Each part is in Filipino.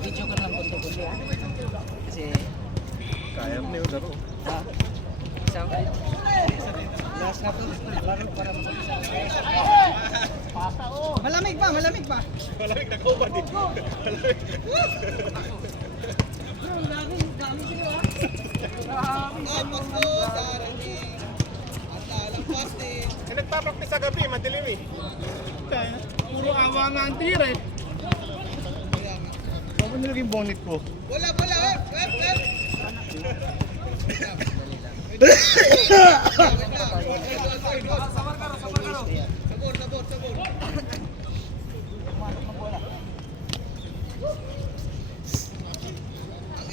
Video ko lang punto-punto ah. Kasi Kaya mo na yung laro. isang last na to. Laro para makapisa. Malamig pa, malamig pa. Malamig na ko ba din? Dami sila ah. Nagpapraktis sa gabi, madilim eh. Puro awa nga ang tira eh. Saan mo nilagay yung bonnet ko? Wala, sabor.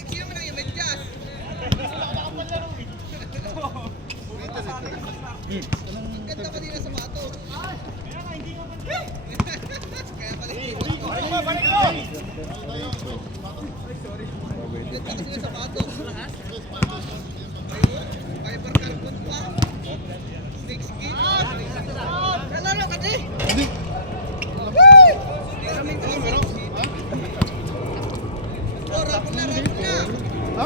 Sino mo nang i-adjust? Ang ganda pa din na sa mato. Kaya pala hindi ko. Balik ko! Ganda kasi na sa mato. Fiber carbon pa. Snake skin. Kalala ka di. Rapon na. Ha?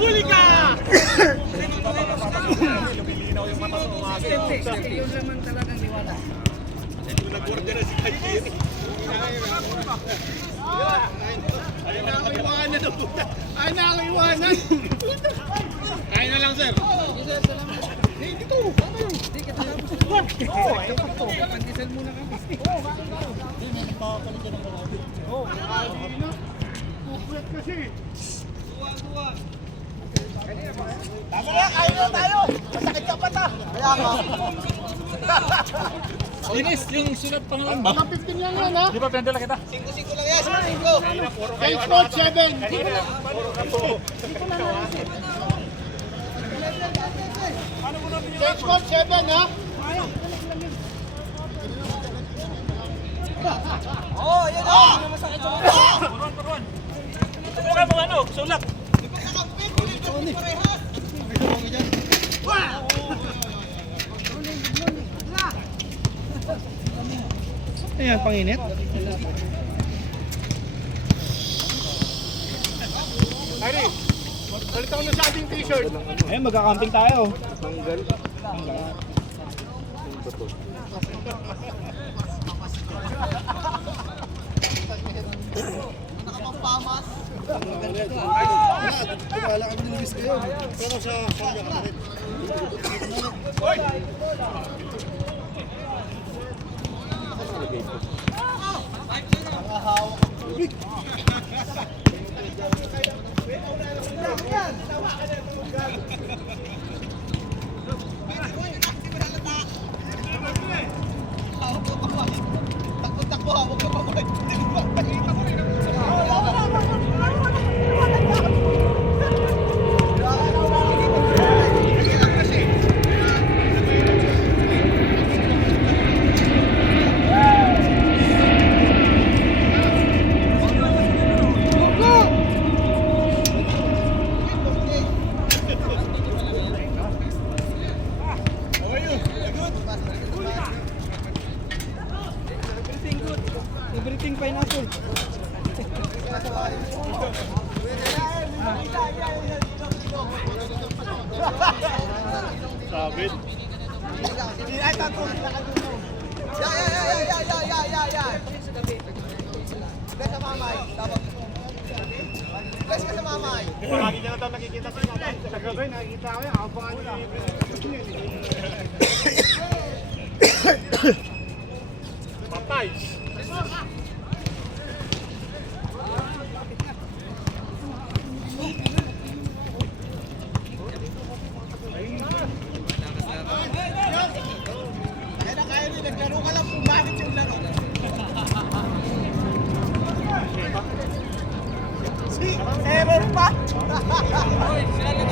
Huli ka! Lumilinaw yung mata ng umaga. Yun naman talagang liwala. Nag-order na si Kaji. Ayaw na ako iwanan. Ayaw na ako iwanan. Kaya na lang, sir. Hindi to. Ano yun? Hindi ka tapos. Oo, ayun pa to. Pandesal muna kami. Hindi, nagpapalit ka ng marami. Oo, hindi na. Kukulat kasi. Duwa. Tama na, kaya na tayo. Masakit ka pa ta. Kaya nga. Linis, yung sulat pang lang Baka 15 lang yan, ha? Di ba pinadala kita? 5-5 lang yan, 5-5. Kay Sport 7. Puro ka to. Kay Sport 7, ha? Oh, yan na. Hindi na masakit sa mata. Puruan. Subukan mo ano, sulat. Di ba kakampi? Kulit ka parehas. Ayan, panginit. Ari, balit ako na sa ating t-shirt. Ayun, magka-camping tayo. Nakapagpamas. Wala kami nilibis kayo. Pero sa kanya ka rin. Hoy! Takbo, hawak ka pa boy. Everything pineapple. Sabit. Ay, tato. Ya. Bless sa mamay. Tapos. Bless ka sa mamay. Lagi niya na tayo nakikita sa mga. Sa gabi, nakikita ko yan. Abangan niyo Patay. Kaya din, naglaro ka lang kung bakit yung laro. Error pa! Hoy, sila na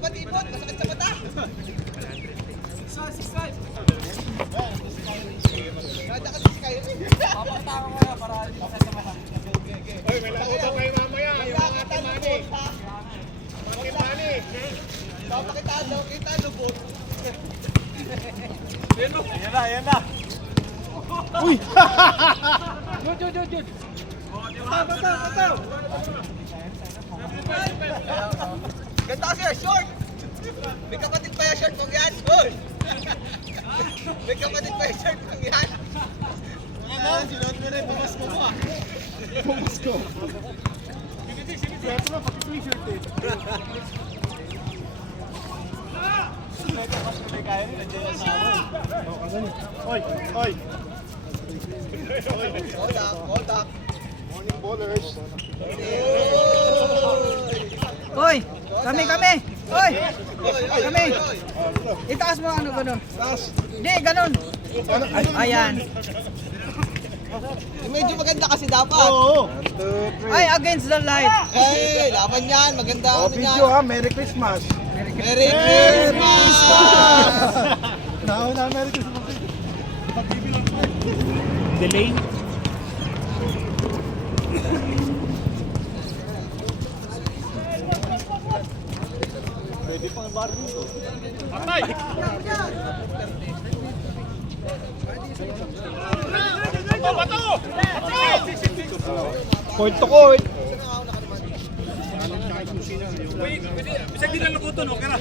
batibot. Masakit sa mata. Kada ka si Kyrie. Papakita ko nga para hindi masakit sa mata. Hoy, may laro ba kayo mamaya? Yung mga timani. Bakit mani? Papakita daw, kita lubot. Yan na. Uy! Bataw. Ganda kasi yan, short. May kapatid pa yung short kong yan. Hoy! May kapatid pa yung short kong yan. Ano? Sinuot mo rin, pamasko mo ah. Pumasko. Ito na, pati t-shirt eh. Oy! Kodak. Morning ballers. Hoy, kami. Hoy, kami. Itaas mo ano ganun. Hindi, ganun. Ayan. Medyo maganda kasi dapat. Oo. Ay, against the light. Eh, laban yan. Maganda ano yan. Video ha, Merry Christmas. Merry Christmas! Nauna, Merry Christmas. Delay. Pwede pang bar dito. Patay! Bato! Court to court. Bisag din ang lukuto, no? Kira.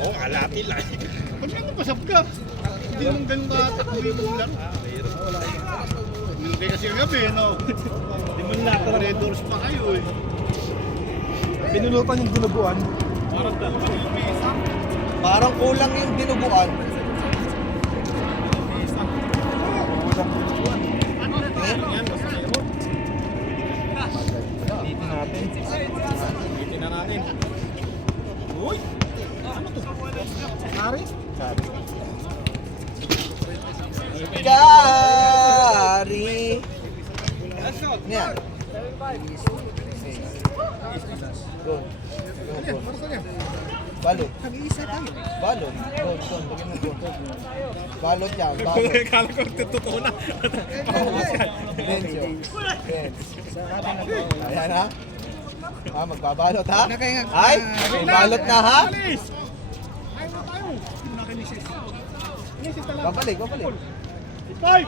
Oo, kalati lang. Pag ano pasap ka? Hindi naman ganun katakbuhin mo lang. Hindi kasi yung gabi, no? Hindi mo lateral. Red doors pa kayo eh. Pinulutan yung dinuguan. Parang dalawa yung mesa. Parang kulang yung dinuguan. Yan, basta kayo mo. Bitin na natin. Uy! Ano to? Mari? Kari. Yan. Go. Balot. Balot. Go. Bigyan mo go. Balot yan. Balot. Kala ko totoo na. Lencio. Ayan ha. Magbabalot ha? Ay, may balot na ha? Alis! Ayaw na tayo. Nakinisis. Nisis talaga. Babalik. Itoy!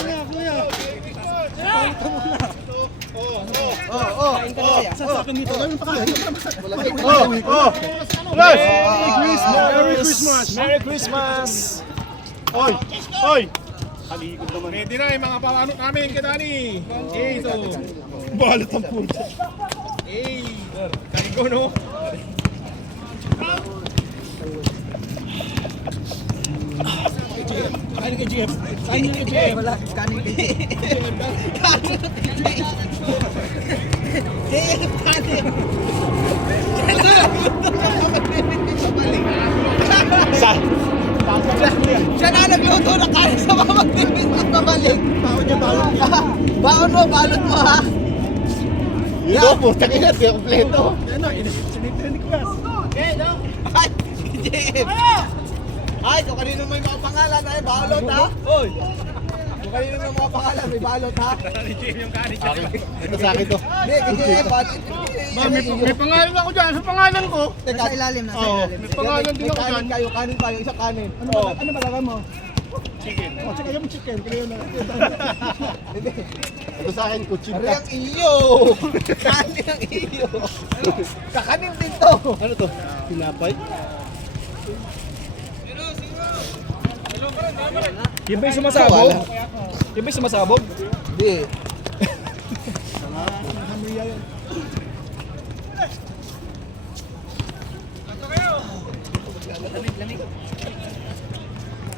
Kuya, kuya. Merry Christmas! Merry Christmas! Oy! Oy! Halikod naman. Pwede na yung mga paano namin kay Dani. Eh, so. Balot ang puta. Eh, kanin ko, no? Kain kay GF. Kain kay GF. Wala, kanin kay Sa. Siya na nagluto na kaya sa mamagpipis at pabalik. Baon niya, baon niya. Balot mo ha? Ito, puta ka na, siya kompleto. Ano, sinitrin ni Kuya. Ay, JM. Ay, kung kanino may mga pangalan ay balot ha? Hoy. Kung kanino may mga pangalan may balot ha? Yung kanin siya. Ito sa akin to. Hindi, kay JM ba? Ma, may pangalan ako dyan. Sa pangalan ko. Nasa ilalim, nasa Oo, ilalim. may pangalan din ako dyan. Kanin pa, yung isang kanin. Ano ba lagay mo? Chicken. Oh, sige yung chicken. Kaya na. Hindi. Ito sa akin, Ari kuchinta. ang iyo! Kanin ang iyo! Kakanin din to! Ano to? Pinapay? Yung ba yung sumasabog? Yung ba yung sumasabog? Hindi.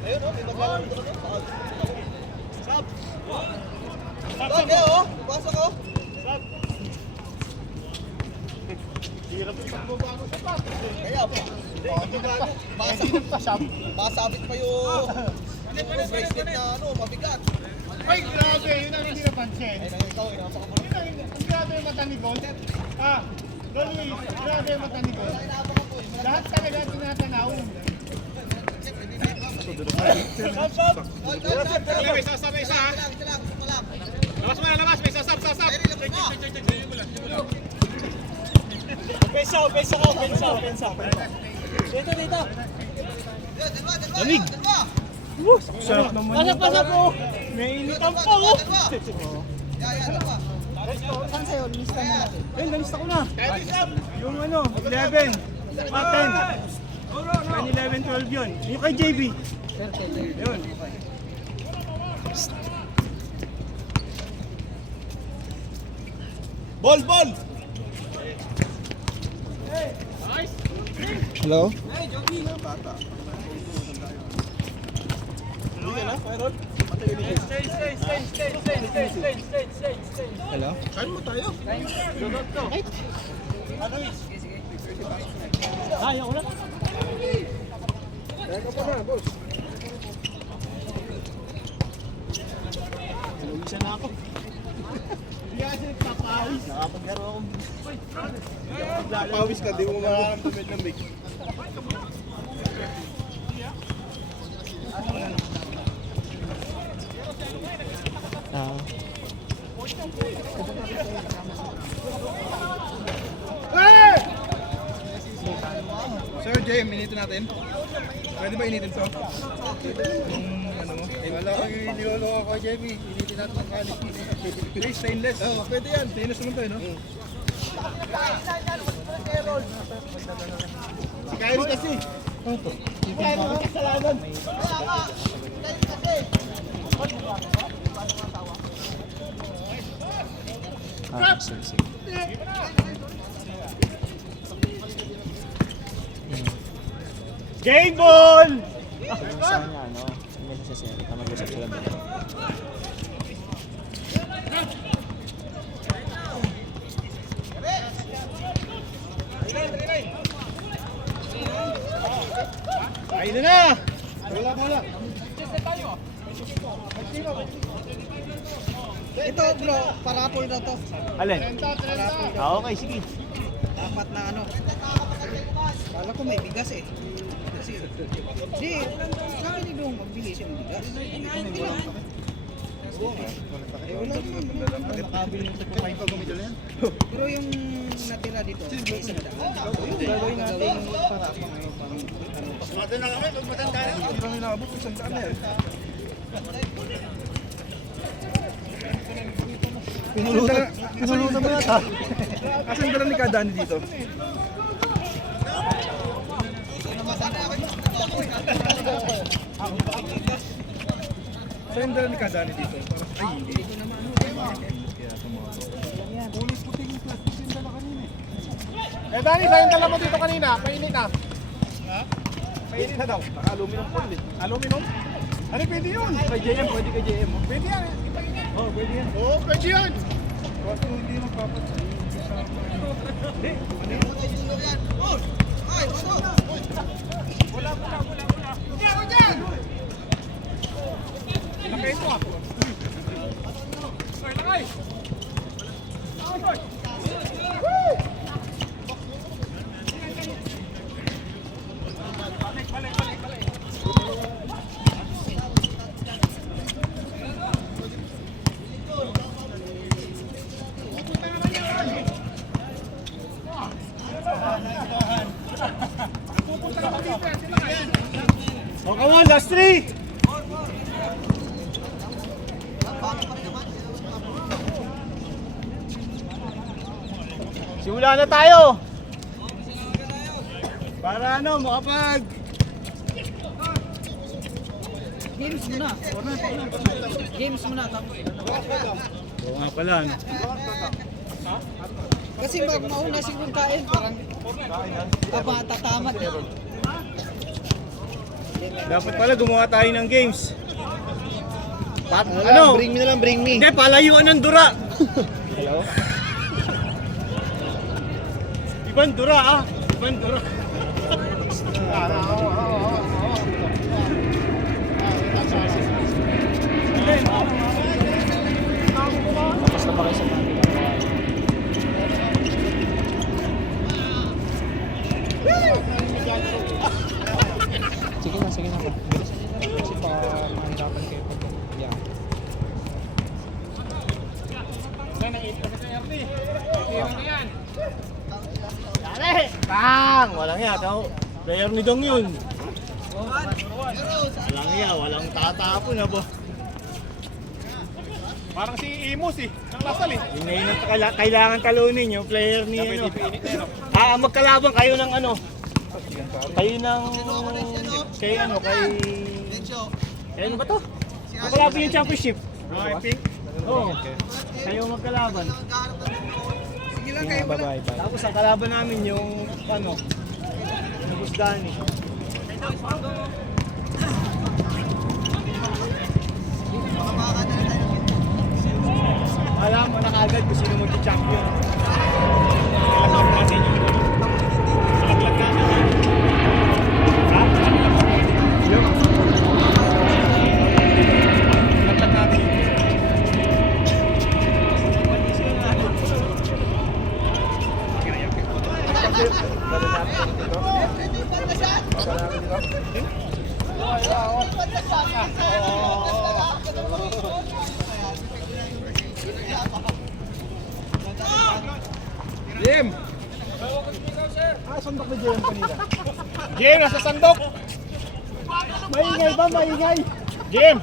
Ayun o, may maglalaro doon. Sab! Sab, o! Pasok o! Hirap yung pagbaba ko sa pap. Kaya po. Baka sabit pa yung bracelet na ano, mabigat. Ay, grabe. Yun ang hindi napansin. Ay, ikaw, inasa ka muna. Ang grabe yung mata ni Gold. Ah, Lahat talaga tinatanaw. May sasab isa ha. Labas mo na, labas. May sasab. Pensa. Dito. Lamig. Sarap naman. Pasok po. May initan pa oh. Saan sa'yo? Lista mo natin. Eh, nalista ko na. Yung 11. 10. 11, 12 yun. Yung kay JB. Yun. Ball! Hello? Hello? Kain mo tayo. Ayaw ko na. Isa na ako. Nakapaglaro akong Pawis ka, di mo mararamdaman ng big. Sir Jay, initin natin. Pwede ba initin to? Ano mo? Wala kang niloloko ko, JB. Initin natin ang kanin. Hey, stainless. Oo, pwede yan. Stainless naman tayo, no? Si Kyrie kasi. Si Kyrie ang kasalanan. Game ball! Saan niya, ano? May sasasya. Mag-usap sila ba? Ayun na! Bola! Ito bro, parapol na to. Alin? Okay, sige. Dapat na ano. Kala ko may bigas eh. Kasi, di, sabi ni Dong, magbili siya ng bigas. Eh, wala naman. Nakabili ng tagpapay pa gumidol yan. Pero yung natira dito, isang daan. Gagawin natin para parang Mata na kami, pag matanda na. Hindi kami nakabot, isang daan na yan. Pinulutan mo yata. Asan dala ni Kadani dito? Saan dala ni Kadani dito? Ay, hindi. Eh Dani, saan dala mo dito kanina? Painit na. Ha? Painit na daw. Naka-aluminum po ulit. Aluminum? Ano pwede yun? Kay JM, pwede kay JM. Pwede yan. Oo, pwede yan. Oo, pwede yan. Kaso hindi magpapatay. Lakay ito ah. Lakay! Oh, come on, last three! Simula na tayo! Para ano, makapag... Games muna. Games muna. Tapos. Oo nga pala, no? Kasi pag mauna siguro kain, parang tatamat eh. Dapat pala gumawa tayo ng games. Ano? Bring me na lang, bring me. Hindi, palayuan ng dura. Hello? Ibang dura ah. Ibang dura. Basta pa kayo sa mga Tang! Walang yan. Player ni Dong yun. Walang yan. Walang tatapon na ba? Parang si Imus eh. Ang lasal eh. Yun na yun ang kailangan talunin yung player ni ano. Magkalaban kayo ng ano. Kayo ng... Kay ano, kay... Kay ano ba to? Magkalaban yung championship. I think. Oo. Kayo magkalaban. Sige lang kayo wala. Tapos ang kalaban namin yung ano, yung Busdani. Alam mo na kagad kung sino mag-champion. Jim! Sandok na Jim kanina. Jim, nasa sandok! Maingay ba? Maingay! Jim!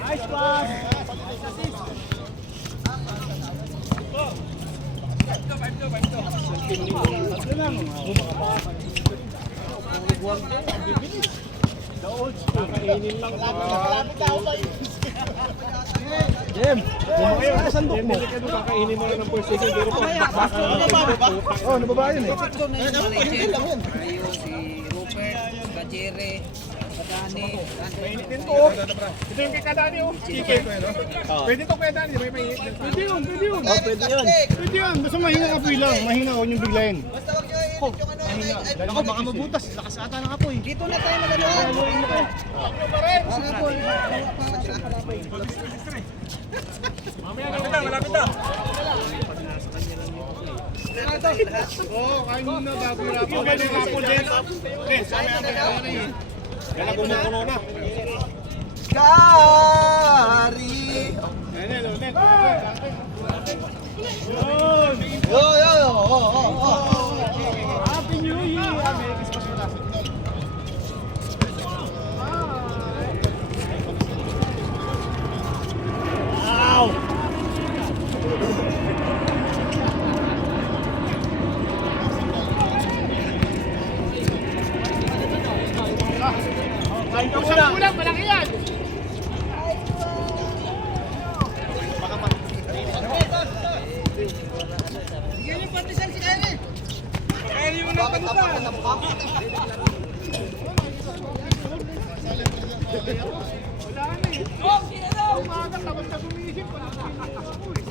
Nice pass! Jim! Kumain ka sandok mo. Kakainin mo lang ng first season. Pero po, oh, nababa yun eh. Ito na yung Malaysia. Kayo, si Rupert, Gajere, Kadani, Mainit din to. Ito yung kay Kadani oh. Chicken. Pwede to kay Kadani. May mainit din. Pwede yun, pwede yun. Pwede yun. Pwede yun. Basta mahina ka po lang. Mahina ako yung biglayin. Ako baka mabutas. Lakas ata ng apoy. Dito na tayo magalaw. Malapit na. Oo, kain muna bago yung rapon. Pwede yung rapon din. Sama yung kailangan na yun. Kaya kuno na. Kari! Ulit. Yo! Happy New Year! Merry Christmas muna. Wow! Kain ka muna! Kulang, malaki yan! Bigyan yung pandesal si Kyle. Kainin mo ng panutan! Wala na eh. Umaga, tapos na gumisip. Wala na ako eh.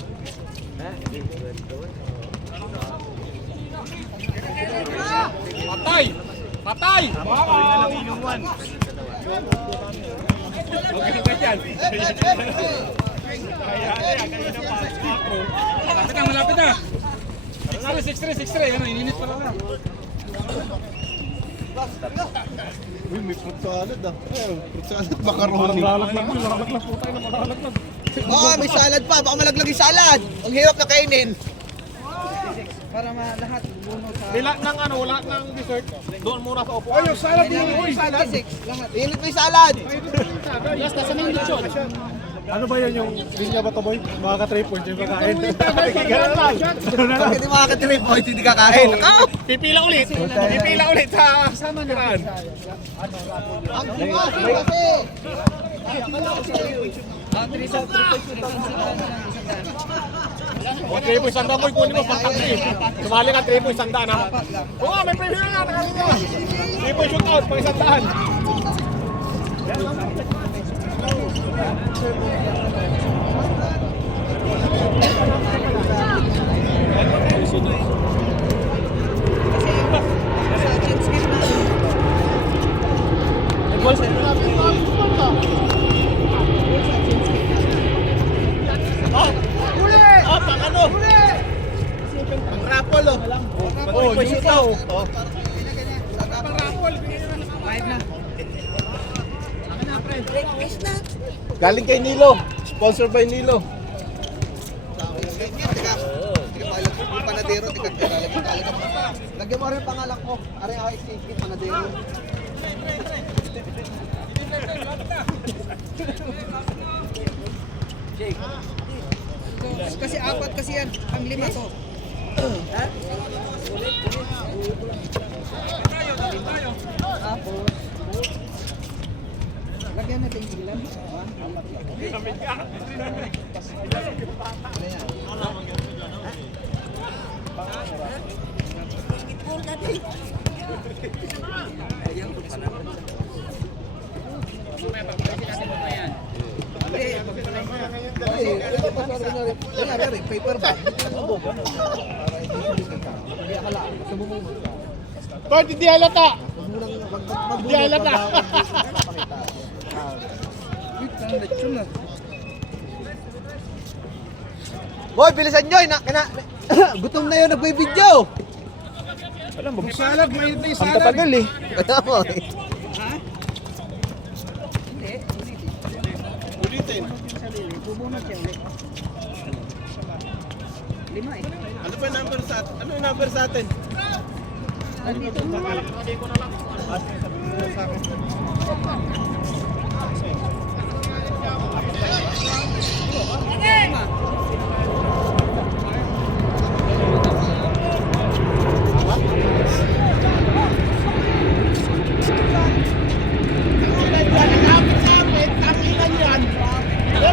Patay! Patay! Wow! Okay ba dyan? Malapit na! 6-3, ano, ininit pa lang na. Uy, may fruit salad ah. Fruit salad, macaroni. Lalaglag po tayo na malalaglag. May salad pa. Baka malaglag yung salad. Ang hirap na kainin. Para lahat bunot sa Lahat ng ano, lahat ng dessert, doon muna sa upuan. Ayun, salad din mo, salad. 26 lahat. Init mo yung salad. Yes, nasa main dish yun. Ano ba yun yung linya ba to boy? Makaka 3 points yung kakain. Ganun lang. Pag hindi makaka-3 points, hindi kakain. Pipila ulit. Pipila ulit sa Sama na tiraan. Ang bukas kasi. O, 3 points sanda boy, kunin mo pang takli. Sumali ka 3 points sanda na. Oo nga, may preview na nga. Nakalit ka. 3 points shoot out, pang isandaan. sa chin skip na. Pang ano? Pang rapol oh. Pag 3 points shoot out. Five na. Galing kay Nilo. Sponsor by Nilo. Teka, palag ko yung panadero, teka, lagyan mo rin yung pangalan ko. Are ako exchange panadero. Kasi apat kasi yan, ang lima to. Tapos, lagyan natin yung ilan. Paper bag. Hindi akala, sumumumot ka. Bart, hindi halata. Hindi halata. Boy, bilisan nyo! Gutom na yun, nagbe-video! Alam mo, Salad, mainit na yung ang salad. tatagal eh. Kaya mo eh. Ulitin. Lima eh. Ano ba number sa atin? Ano yung number sa atin? Nandito. Lima.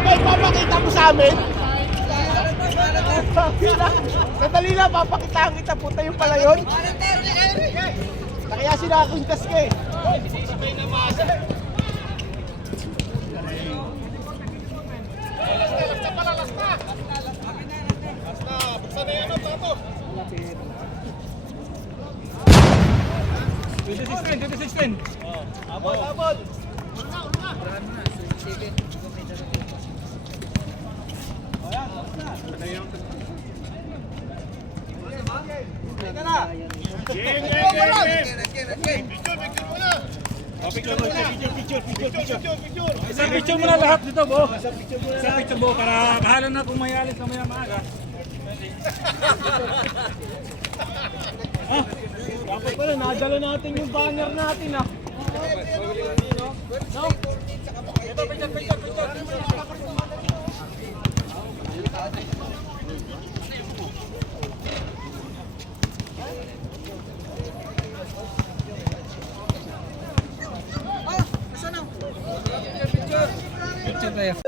May papakita mo sa amin? Sandali lang, papakita kita. Puta yung pala yun. Kaya sinakuntas ka eh. Abol, abol. Isang picture mo na lahat dito, Bo. Isang picture, Bo, para bahala na kung may alis na maya maaga. Dapat pala, nadala natin yung banner natin ah. No? Ito, picture. Picture tayo.